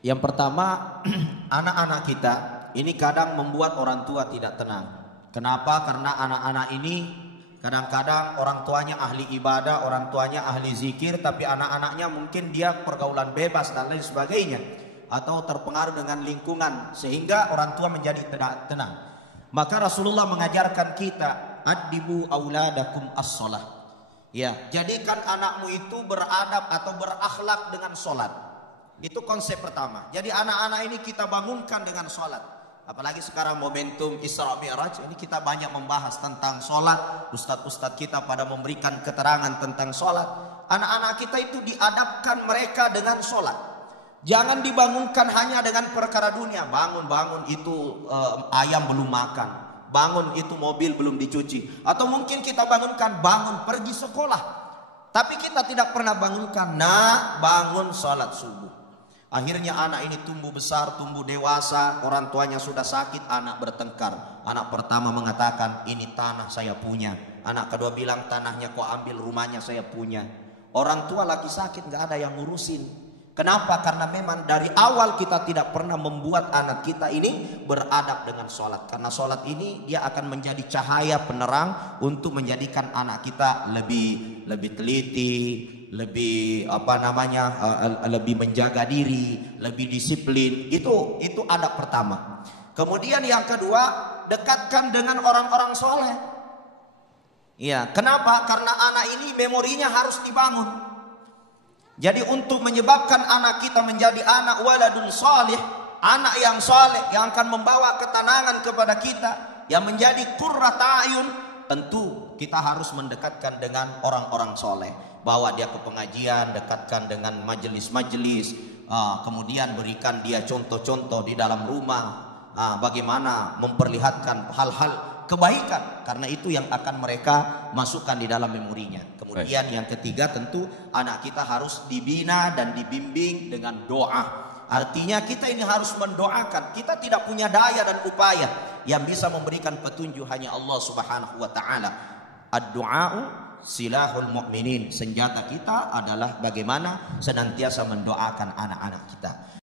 Yang pertama, anak-anak kita ini kadang membuat orang tua tidak tenang. Kenapa? Karena anak-anak ini kadang-kadang orang tuanya ahli ibadah, orang tuanya ahli zikir, tapi anak-anaknya mungkin dia pergaulan bebas dan lain sebagainya, atau terpengaruh dengan lingkungan sehingga orang tua menjadi tidak tenang. Maka Rasulullah mengajarkan kita, adibu auladakum as-shalah. Ya, jadikan anakmu itu beradab atau berakhlak dengan sholat. Itu konsep pertama. Jadi anak-anak ini kita bangunkan dengan sholat. Apalagi sekarang momentum Isra Mi'raj, ini kita banyak membahas tentang sholat. Ustadz-ustadz kita pada memberikan keterangan tentang sholat. Anak-anak kita itu diadabkan mereka dengan sholat. Jangan dibangunkan hanya dengan perkara dunia. Bangun-bangun itu ayam belum makan. Bangun itu mobil belum dicuci. Atau mungkin kita bangunkan, bangun pergi sekolah. Tapi kita tidak pernah bangunkan, nak bangun sholat subuh. Akhirnya anak ini tumbuh besar, tumbuh dewasa, orang tuanya sudah sakit, anak bertengkar. Anak pertama mengatakan, ini tanah saya punya. Anak kedua bilang, tanahnya kau ambil, rumahnya saya punya. Orang tua lagi sakit, gak ada yang ngurusin. Kenapa? Karena memang dari awal kita tidak pernah membuat anak kita ini beradab dengan sholat. Karena sholat ini dia akan menjadi cahaya penerang untuk menjadikan anak kita lebih teliti, lebih lebih menjaga diri, lebih disiplin. Itu adab pertama. Kemudian yang kedua, dekatkan dengan orang-orang soleh. Ya, kenapa? Karena anak ini memorinya harus dibangun. Jadi untuk menyebabkan anak kita menjadi anak waladun salih, anak yang saleh yang akan membawa ketenangan kepada kita, yang menjadi qurrata ayun, tentu kita harus mendekatkan dengan orang-orang soleh. Bawa dia ke pengajian, dekatkan dengan majelis-majelis, kemudian berikan dia contoh-contoh di dalam rumah, bagaimana memperlihatkan hal-hal kebaikan, karena itu yang akan mereka masukkan di dalam memorinya. Kemudian yang ketiga, tentu anak kita harus dibina dan dibimbing dengan doa. Artinya kita ini harus mendoakan. Kita tidak punya daya dan upaya, yang bisa memberikan petunjuk hanya Allah Subhanahu wa taala. Ad-du'a'u silahul mu'minin. Senjata kita adalah bagaimana senantiasa mendoakan anak-anak kita.